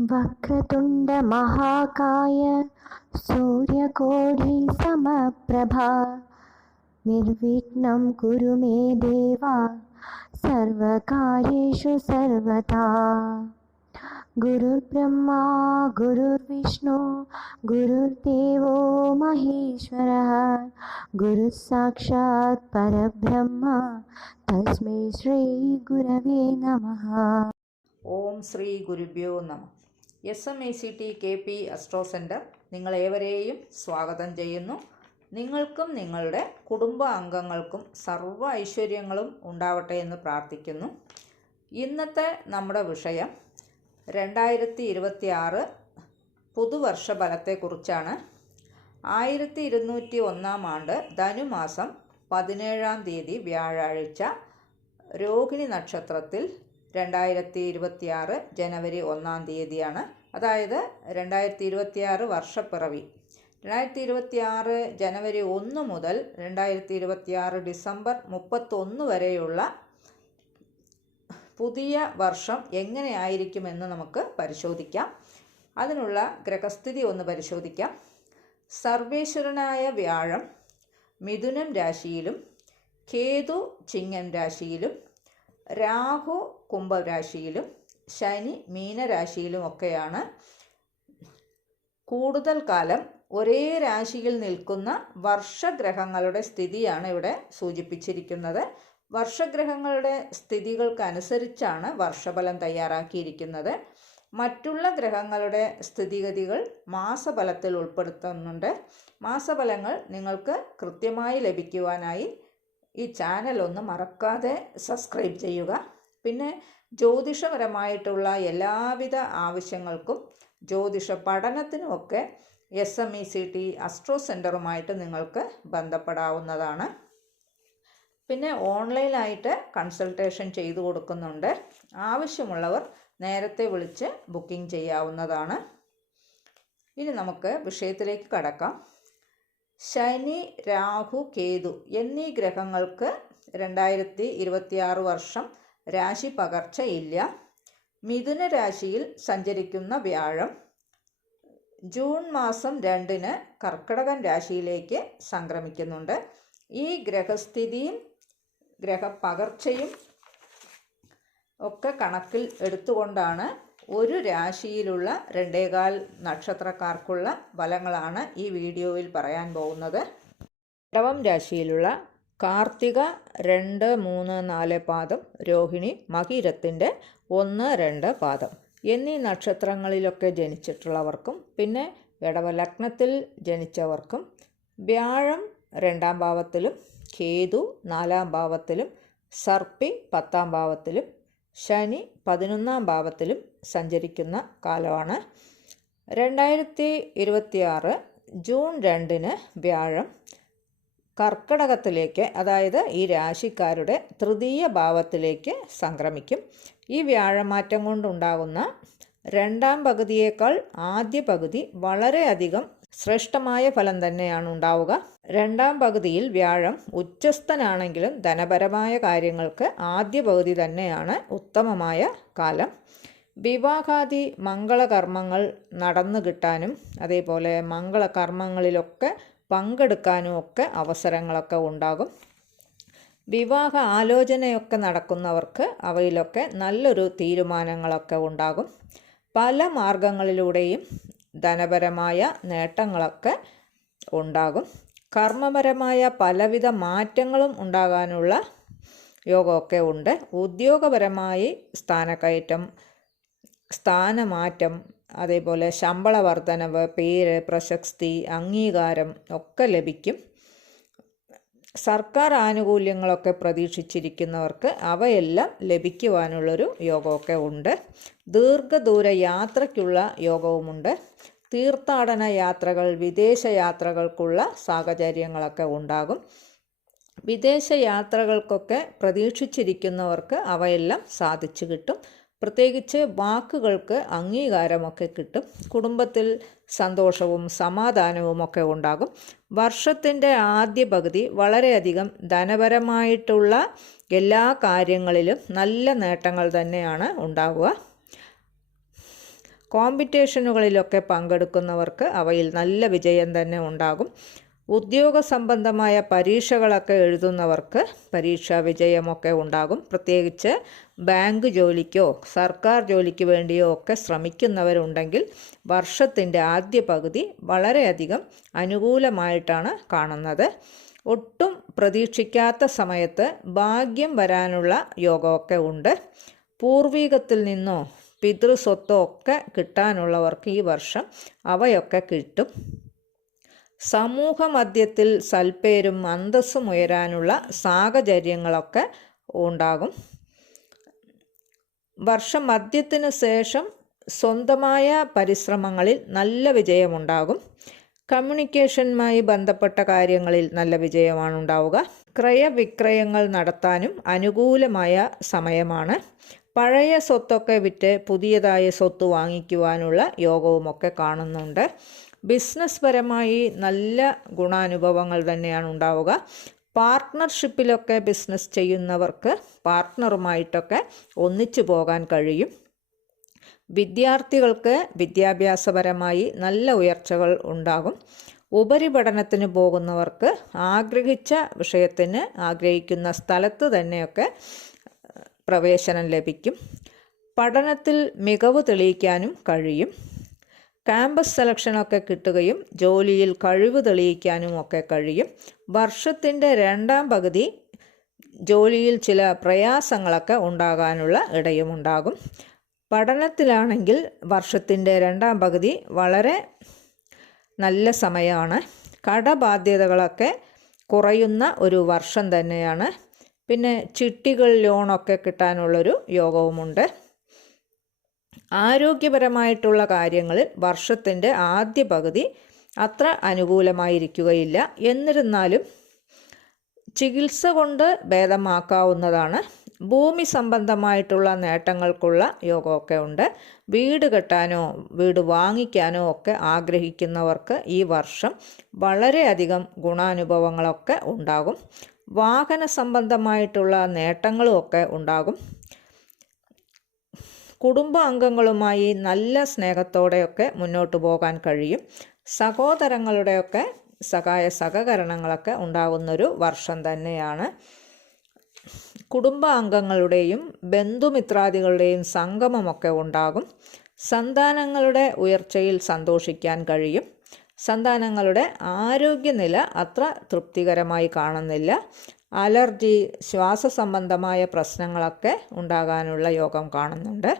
वक्रतुंड महाकाय वक्रतुण्डमहाकाय सूर्यकोढिसमप्रभा निर्विघ्न कुरु मे देवा, सर्वकार्येषु सर्वथा। गुरुर्ब्रह्मा, गुरुर्विष्णु, गुरुर्देवो महेश्वरः। गुरुः परब्रह्म, तस्मै श्रीगुरवे नमः। ॐ श्रीगुरुभ्यो नमः। S M E C T K P astro centre നിങ്ങളേവരെയും സ്വാഗതം ചെയ്യുന്നു. നിങ്ങൾക്കും നിങ്ങളുടെ കുടുംബ അംഗങ്ങൾക്കും സർവ ഐശ്വര്യങ്ങളും ഉണ്ടാവട്ടെ എന്ന് പ്രാർത്ഥിക്കുന്നു. ഇന്നത്തെ നമ്മുടെ വിഷയം രണ്ടായിരത്തി ഇരുപത്തി ആറ് പുതുവർഷ ഫലത്തെക്കുറിച്ചാണ് ആയിരത്തി ഇരുന്നൂറ്റി ഒന്നാം ആണ്ട് ധനുമാസം പതിനേഴാം തീയതി വ്യാഴാഴ്ച രോഹിണി നക്ഷത്രത്തിൽ രണ്ടായിരത്തി ഇരുപത്തിയാറ് ജനുവരി ഒന്നാം തീയതിയാണ്. അതായത് രണ്ടായിരത്തി ഇരുപത്തിയാറ് വർഷപ്പിറവി. രണ്ടായിരത്തി ഇരുപത്തിയാറ് ജനുവരി ഒന്ന് മുതൽ രണ്ടായിരത്തി ഇരുപത്തിയാറ് ഡിസംബർ മുപ്പത്തൊന്ന് വരെയുള്ള പുതിയ വർഷം എങ്ങനെയായിരിക്കുമെന്ന് നമുക്ക് പരിശോധിക്കാം. അതിനുള്ള ഗ്രഹസ്ഥിതി ഒന്ന് പരിശോധിക്കാം. സർവേശ്വരനായ വ്യാഴം മിഥുനം രാശിയിലും കേതു ചിങ്ങം രാശിയിലും രാഹു കുംഭരാശിയിലും ശനി മീനരാശിയിലും ഒക്കെയാണ്. കൂടുതൽ കാലം ഒരേ രാശിയിൽ നിൽക്കുന്ന വർഷഗ്രഹങ്ങളുടെ സ്ഥിതിയാണ് ഇവിടെ സൂചിപ്പിച്ചിരിക്കുന്നത്. വർഷഗ്രഹങ്ങളുടെ സ്ഥിതികൾക്കനുസരിച്ചാണ് വർഷഫലം തയ്യാറാക്കിയിരിക്കുന്നത്. മറ്റുള്ള ഗ്രഹങ്ങളുടെ സ്ഥിതിഗതികൾ മാസഫലത്തിൽ ഉൾപ്പെടുത്തുന്നുണ്ട്. മാസഫലങ്ങൾ നിങ്ങൾക്ക് കൃത്യമായി ലഭിക്കുവാനായി ഈ ചാനൽ ഒന്ന് മറക്കാതെ സബ്സ്ക്രൈബ് ചെയ്യുക. പിന്നെ ജ്യോതിഷപരമായിട്ടുള്ള എല്ലാവിധ ആവശ്യങ്ങൾക്കും ജ്യോതിഷ പഠനത്തിനുമൊക്കെ S M E C T astro സെന്ററുമായിട്ട് നിങ്ങൾക്ക് ബന്ധപ്പെടാവുന്നതാണ്. പിന്നെ ഓൺലൈനായിട്ട് കൺസൾട്ടേഷൻ ചെയ്തു കൊടുക്കുന്നുണ്ട്. ആവശ്യമുള്ളവർ നേരത്തെ വിളിച്ച് ബുക്കിംഗ് ചെയ്യാവുന്നതാണ്. ഇനി നമുക്ക് വിഷയത്തിലേക്ക് കടക്കാം. ശനി രാഹു കേതു എന്നീ ഗ്രഹങ്ങൾക്ക് രണ്ടായിരത്തി വർഷം രാശി പകർച്ചയില്ല. മിഥുന രാശിയിൽ സഞ്ചരിക്കുന്ന വ്യാഴം. ജൂൺ മാസം രണ്ടിന് കർക്കിടകൻ രാശിയിലേക്ക് സംക്രമിക്കുന്നുണ്ട്. ഈ ഗ്രഹസ്ഥിതിയും ഗ്രഹപകർച്ചയും ഒക്കെ കണക്കിൽ എടുത്തുകൊണ്ടാണ് ഒരു രാശിയിലുള്ള രണ്ടേകാൽ നക്ഷത്രക്കാർക്കുള്ള ഫലങ്ങളാണ് ഈ വീഡിയോയിൽ പറയാൻ പോകുന്നത്. ഇടവം രാശിയിലുള്ള കാർത്തിക രണ്ട് മൂന്ന് നാല് പാദം രോഹിണി മകീരത്തിന്റെ ഒന്ന് രണ്ട് പാദം എന്നീ നക്ഷത്രങ്ങളിലൊക്കെ ജനിച്ചിട്ടുള്ളവർക്കും പിന്നെ ഇടവലഗ്നത്തിൽ ജനിച്ചവർക്കും വ്യാഴം രണ്ടാം ഭാവത്തിലും കേതു നാലാം ഭാവത്തിലും സർപ്പി പത്താം ഭാവത്തിലും ശനി പതിനൊന്നാം ഭാവത്തിലും സഞ്ചരിക്കുന്ന കാലമാണ്. രണ്ടായിരത്തി ഇരുപത്തിയാറ് ജൂൺ രണ്ടിന് വ്യാഴം കർക്കടകത്തിലേക്ക് അതായത് ഈ രാശിക്കാരുടെ തൃതീയ ഭാവത്തിലേക്ക് സംക്രമിക്കും. ഈ വ്യാഴമാറ്റം കൊണ്ടുണ്ടാകുന്ന രണ്ടാം പകുതിയേക്കാൾ ആദ്യ പകുതി വളരെയധികം ശ്രേഷ്ഠമായ ഫലം തന്നെയാണ് ഉണ്ടാവുക. രണ്ടാം പകുതിയിൽ വ്യാഴം ഉച്ചസ്ഥനാണെങ്കിലും ധനപരമായ കാര്യങ്ങൾക്ക് ആദ്യ പകുതി തന്നെയാണ് ഉത്തമമായ കാലം. വിവാഹാദി മംഗളകർമ്മങ്ങൾ നടന്നു കിട്ടാനും അതേപോലെ മംഗളകർമ്മങ്ങളിലൊക്കെ പങ്കെടുക്കാനും ഒക്കെ അവസരങ്ങളൊക്കെ ഉണ്ടാകും. വിവാഹ ആലോചനയൊക്കെ നടക്കുന്നവർക്ക് അവയിലൊക്കെ നല്ലൊരു തീരുമാനങ്ങളൊക്കെ ഉണ്ടാകും. പല മാർഗങ്ങളിലൂടെയും ധനപരമായ നേട്ടങ്ങളൊക്കെ ഉണ്ടാകും. കർമ്മപരമായ പലവിധ മാറ്റങ്ങളും ഉണ്ടാകാനുള്ള യോഗമൊക്കെ ഉണ്ട്. ഉദ്യോഗപരമായി സ്ഥാനക്കയറ്റം സ്ഥാനമാറ്റം അതേപോലെ ശമ്പള വർധനവ് പേര് പ്രശസ്തി അംഗീകാരം ഒക്കെ ലഭിക്കും. സർക്കാർ ആനുകൂല്യങ്ങളൊക്കെ പ്രതീക്ഷിച്ചിരിക്കുന്നവർക്ക് അവയെല്ലാം ലഭിക്കുവാനുള്ളൊരു യോഗമൊക്കെ ഉണ്ട്. ദീർഘദൂര യാത്രയ്ക്കുള്ള യോഗവുമുണ്ട്. തീർത്ഥാടന യാത്രകൾ വിദേശ യാത്രകൾക്കുള്ള സാഹചര്യങ്ങളൊക്കെ ഉണ്ടാകും. വിദേശ യാത്രകൾക്കൊക്കെ പ്രതീക്ഷിച്ചിരിക്കുന്നവർക്ക് അവയെല്ലാം സാധിച്ചു കിട്ടും. പ്രത്യേകിച്ച് വാക്കുകൾക്ക് അംഗീകാരമൊക്കെ കിട്ടും. കുടുംബത്തിൽ സന്തോഷവും സമാധാനവും ഒക്കെ ഉണ്ടാകും. വർഷത്തിന്റെ ആദ്യ പകുതി വളരെയധികം ധനപരമായിട്ടുള്ള എല്ലാ കാര്യങ്ങളിലും നല്ല നേട്ടങ്ങൾ തന്നെയാണ് ഉണ്ടാവുക. കോമ്പറ്റീഷനുകളിലൊക്കെ പങ്കെടുക്കുന്നവർക്ക് അവയിൽ നല്ല വിജയം തന്നെ ഉണ്ടാകും. ഉദ്യോഗ സംബന്ധമായ പരീക്ഷകളൊക്കെ എഴുതുന്നവർക്ക് പരീക്ഷാ വിജയമൊക്കെ ഉണ്ടാകും. പ്രത്യേകിച്ച് ബാങ്ക് ജോലിക്കോ സർക്കാർ ജോലിക്ക് വേണ്ടിയോ ഒക്കെ ശ്രമിക്കുന്നവരുണ്ടെങ്കിൽ വർഷത്തിന്റെ ആദ്യ പകുതി വളരെയധികം അനുകൂലമായിട്ടാണ് കാണുന്നത്. ഒട്ടും പ്രതീക്ഷിക്കാത്ത സമയത്ത് ഭാഗ്യം വരാനുള്ള യോഗമൊക്കെ ഉണ്ട്. പൂർവീകത്തിൽ നിന്നോ പിതൃസ്വത്തോ ഒക്കെ കിട്ടാനുള്ളവർക്ക് ഈ വർഷം അവയൊക്കെ കിട്ടും. സമൂഹ മധ്യത്തിൽ സൽപ്പേരും അന്തസ്സും ഉയരാനുള്ള സാഹചര്യങ്ങളൊക്കെ ഉണ്ടാകും. വർഷം മധ്യത്തിന് ശേഷം സ്വന്തമായ പരിശ്രമങ്ങളിൽ നല്ല വിജയമുണ്ടാകും. കമ്മ്യൂണിക്കേഷനുമായി ബന്ധപ്പെട്ട കാര്യങ്ങളിൽ നല്ല വിജയമാണ് ഉണ്ടാവുക ക്രയവിക്രയങ്ങൾ നടത്താനും അനുകൂലമായ സമയമാണ്. പഴയ സ്വത്തൊക്കെ വിറ്റ് പുതിയതായ സ്വത്ത് വാങ്ങിക്കുവാനുള്ള യോഗവുമൊക്കെ കാണുന്നുണ്ട്. ബിസിനസ് പരമായി നല്ല ഗുണാനുഭവങ്ങൾ തന്നെയാണ് ഉണ്ടാവുക. പാർട്ട്ണർഷിപ്പിലൊക്കെ ബിസിനസ് ചെയ്യുന്നവർക്ക് പാർട്ട്ണറുമായിട്ടൊക്കെ ഒന്നിച്ചു പോകാൻ കഴിയും. വിദ്യാർത്ഥികൾക്ക് വിദ്യാഭ്യാസപരമായി നല്ല ഉയർച്ചകൾ ഉണ്ടാകും. ഉപരിപഠനത്തിന് പോകുന്നവർക്ക് ആഗ്രഹിച്ച വിഷയത്തിന് ആഗ്രഹിക്കുന്ന സ്ഥലത്ത് തന്നെയൊക്കെ പ്രവേശനം ലഭിക്കും. പഠനത്തിൽ മികവ് തെളിയിക്കാനും കഴിയും. ക്യാമ്പസ് സെലക്ഷനൊക്കെ കിട്ടുകയും ജോലിയിൽ കഴിവ് തെളിയിക്കാനും ഒക്കെ കഴിയും. വർഷത്തിന്റെ രണ്ടാം പകുതി ജോലിയിൽ ചില പ്രയാസങ്ങളൊക്കെ ഉണ്ടാകാനുള്ള ഇടയുമുണ്ടാകും പഠനത്തിലാണെങ്കിൽ വർഷത്തിന്റെ രണ്ടാം പകുതി വളരെ നല്ല സമയമാണ്. കടബാധ്യതകളൊക്കെ കുറയുന്ന ഒരു വർഷം തന്നെയാണ്. പിന്നെ ചിട്ടികൾ ലോണൊക്കെ കിട്ടാനുള്ളൊരു യോഗവുമുണ്ട്. ആരോഗ്യപരമായിട്ടുള്ള കാര്യങ്ങളിൽ വർഷത്തിന്റെ ആദ്യ പകുതി അത്ര അനുകൂലമായിരിക്കുകയില്ല. എന്നിരുന്നാലും ചികിത്സ കൊണ്ട് ഭേദമാക്കാവുന്നതാണ്. ഭൂമി സംബന്ധമായിട്ടുള്ള നേട്ടങ്ങൾക്കുള്ള യോഗമൊക്കെ ഉണ്ട്. വീട് കെട്ടാനോ വീട് വാങ്ങിക്കാനോ ഒക്കെ ആഗ്രഹിക്കുന്നവർക്ക് ഈ വർഷം വളരെയധികം ഗുണാനുഭവങ്ങളൊക്കെ ഉണ്ടാകും. വാഹന സംബന്ധമായിട്ടുള്ള നേട്ടങ്ങളും ഒക്കെ ഉണ്ടാകും. കുടുംബ അംഗങ്ങളുമായി നല്ല സ്നേഹത്തോടെയൊക്കെ മുന്നോട്ട് പോകാൻ കഴിയും. സഹോദരങ്ങളുടെയൊക്കെ സഹായ സഹകരണങ്ങളൊക്കെ ഉണ്ടാകുന്നൊരു വർഷം തന്നെയാണ്. കുടുംബാംഗങ്ങളുടെയും ബന്ധുമിത്രാദികളുടെയും സംഗമമൊക്കെ ഉണ്ടാകും. സന്താനങ്ങളുടെ ഉയർച്ചയിൽ സന്തോഷിക്കാൻ കഴിയും. സന്താനങ്ങളുടെ ആരോഗ്യനില അത്ര തൃപ്തികരമായി കാണുന്നില്ല. അലർജി ശ്വാസ സംബന്ധമായ പ്രശ്നങ്ങളൊക്കെ ഉണ്ടാകാനുള്ള യോഗം കാണുന്നുണ്ട്.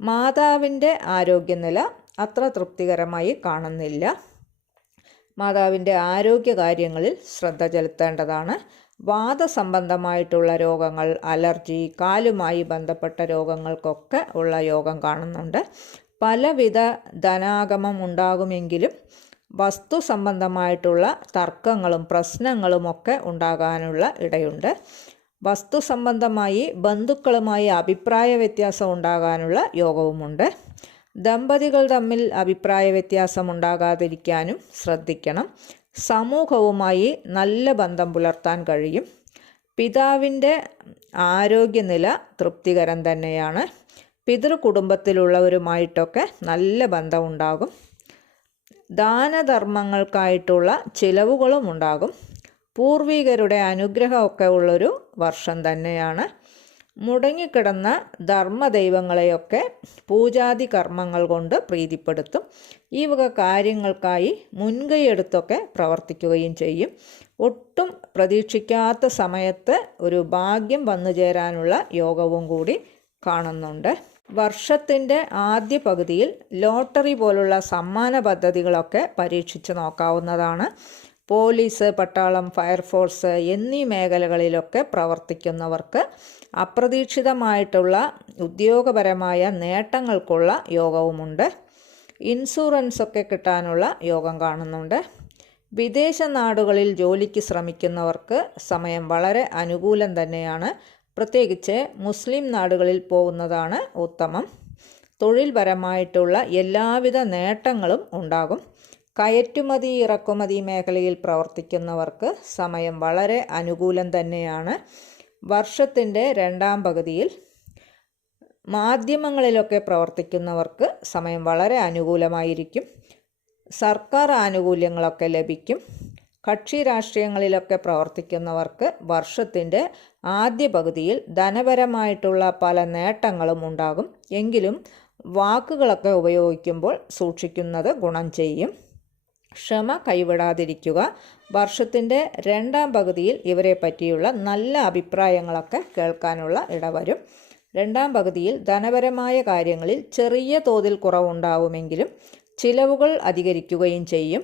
മാതാവിന്റെ ആരോഗ്യനില അത്ര തൃപ്തികരമായി കാണുന്നില്ല. മാതാവിന്റെ ആരോഗ്യ കാര്യങ്ങളിൽ ശ്രദ്ധ ചെലുത്തേണ്ടതാണ്. വാദസംബന്ധമായിട്ടുള്ള രോഗങ്ങൾ അലർജി കാലുമായി ബന്ധപ്പെട്ട രോഗങ്ങൾക്കൊക്കെ ഉള്ള യോഗം കാണുന്നുണ്ട്. പലവിധ ധനാഗമം ഉണ്ടാകുമെങ്കിലും വസ്തു സംബന്ധമായിട്ടുള്ള തർക്കങ്ങളും പ്രശ്നങ്ങളും ഒക്കെ ഉണ്ടാകാനുള്ള ഇടയുണ്ട്. വസ്തു സംബന്ധമായി ബന്ധുക്കളുമായി അഭിപ്രായ വ്യത്യാസം ഉണ്ടാകാനുള്ള യോഗവുമുണ്ട്. ദമ്പതികൾ തമ്മിൽ അഭിപ്രായ വ്യത്യാസം ഉണ്ടാകാതിരിക്കാനും ശ്രദ്ധിക്കണം. സമൂഹവുമായി നല്ല ബന്ധം പുലർത്താൻ കഴിയും. പിതാവിന്റെ ആരോഗ്യനില തൃപ്തികരം തന്നെയാണ്. പിതൃ കുടുംബത്തിലുള്ളവരുമായിട്ടൊക്കെ നല്ല ബന്ധമുണ്ടാകും. ദാനധർമ്മങ്ങൾക്കായിട്ടുള്ള ചിലവുകളും ഉണ്ടാകും പൂർവികരുടെ അനുഗ്രഹമൊക്കെ ഉള്ളൊരു വർഷം തന്നെയാണ്. മുടങ്ങിക്കിടന്ന ധർമ്മദൈവങ്ങളെയൊക്കെ പൂജാതി കർമ്മങ്ങൾ കൊണ്ട് പ്രീതിപ്പെടുത്തും. ഈ വക കാര്യങ്ങൾക്കായി മുൻകൈയെടുത്തൊക്കെ പ്രവർത്തിക്കുകയും ചെയ്യും. ഒട്ടും പ്രതീക്ഷിക്കാത്ത സമയത്ത് ഒരു ഭാഗ്യം വന്നു ചേരാനുള്ള യോഗവും കൂടി കാണുന്നുണ്ട്. വർഷത്തിന്റെ ആദ്യ പകുതിയിൽ ലോട്ടറി പോലുള്ള സമ്മാന പദ്ധതികളൊക്കെ പരീക്ഷിച്ച് നോക്കാവുന്നതാണ്. പോലീസ് പട്ടാളം ഫയർഫോഴ്സ് എന്നീ മേഖലകളിലൊക്കെ പ്രവർത്തിക്കുന്നവർക്ക് അപ്രതീക്ഷിതമായിട്ടുള്ള ഉദ്യോഗപരമായ നേട്ടങ്ങൾക്കുള്ള യോഗവുമുണ്ട്. ഇൻഷുറൻസ് ഒക്കെ കിട്ടാനുള്ള യോഗം കാണുന്നുണ്ട്. വിദേശ നാടുകളിൽ ജോലിക്ക് ശ്രമിക്കുന്നവർക്ക് സമയം വളരെ അനുകൂലം തന്നെയാണ്. പ്രത്യേകിച്ച് മുസ്ലിം നാടുകളിൽ പോകുന്നതാണ് ഉത്തമം. തൊഴിൽപരമായിട്ടുള്ള എല്ലാവിധ നേട്ടങ്ങളും ഉണ്ടാകും. കയറ്റുമതി ഇറക്കുമതി മേഖലയിൽ പ്രവർത്തിക്കുന്നവർക്ക് സമയം വളരെ അനുകൂലം തന്നെയാണ്. വർഷത്തിന്റെ രണ്ടാം പകുതിയിൽ മാധ്യമങ്ങളിലൊക്കെ പ്രവർത്തിക്കുന്നവർക്ക് സമയം വളരെ അനുകൂലമായിരിക്കും. സർക്കാർ ആനുകൂല്യങ്ങളൊക്കെ ലഭിക്കും. കക്ഷി രാഷ്ട്രീയങ്ങളിലൊക്കെ പ്രവർത്തിക്കുന്നവർക്ക് വർഷത്തിന്റെ ആദ്യ പകുതിയിൽ ധനപരമായിട്ടുള്ള പല നേട്ടങ്ങളും ഉണ്ടാകും. എങ്കിലും വാക്കുകളൊക്കെ ഉപയോഗിക്കുമ്പോൾ സൂക്ഷിക്കുന്നത് ഗുണം ചെയ്യും. ക്ഷമ കൈവിടാതിരിക്കുക വർഷത്തിന്റെ രണ്ടാം പകുതിയിൽ ഇവരെ പറ്റിയുള്ള നല്ല അഭിപ്രായങ്ങളൊക്കെ കേൾക്കാനുള്ള ഇടവരും. രണ്ടാം പകുതിയിൽ ധനപരമായ കാര്യങ്ങളിൽ ചെറിയ തോതിൽ കുറവുണ്ടാവുമെങ്കിലും ചിലവുകൾ അധികരിക്കുകയും ചെയ്യും.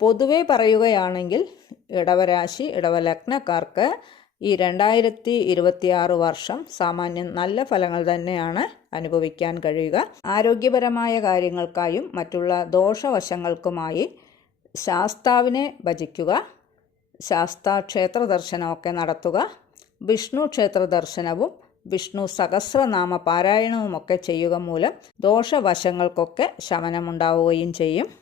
പൊതുവെ പറയുകയാണെങ്കിൽ ഇടവരാശി ഇടവലഗ്നക്കാർക്ക് ഈ രണ്ടായിരത്തി ഇരുപത്തിയാറ് വർഷം സാമാന്യം നല്ല ഫലങ്ങൾ തന്നെയാണ് അനുഭവിക്കാൻ കഴിയുക. ആരോഗ്യപരമായ കാര്യങ്ങൾക്കായും മറ്റുള്ള ദോഷവശങ്ങൾക്കുമായി ശാസ്താവിനെ ഭജിക്കുക ശാസ്താ ക്ഷേത്ര ദർശനമൊക്കെ നടത്തുക വിഷ്ണു ക്ഷേത്ര ദർശനവും വിഷ്ണു സഹസ്രനാമ പാരായണവുമൊക്കെ ചെയ്യുക മൂലം ദോഷവശങ്ങൾക്കൊക്കെ ശമനമുണ്ടാവുകയും ചെയ്യും.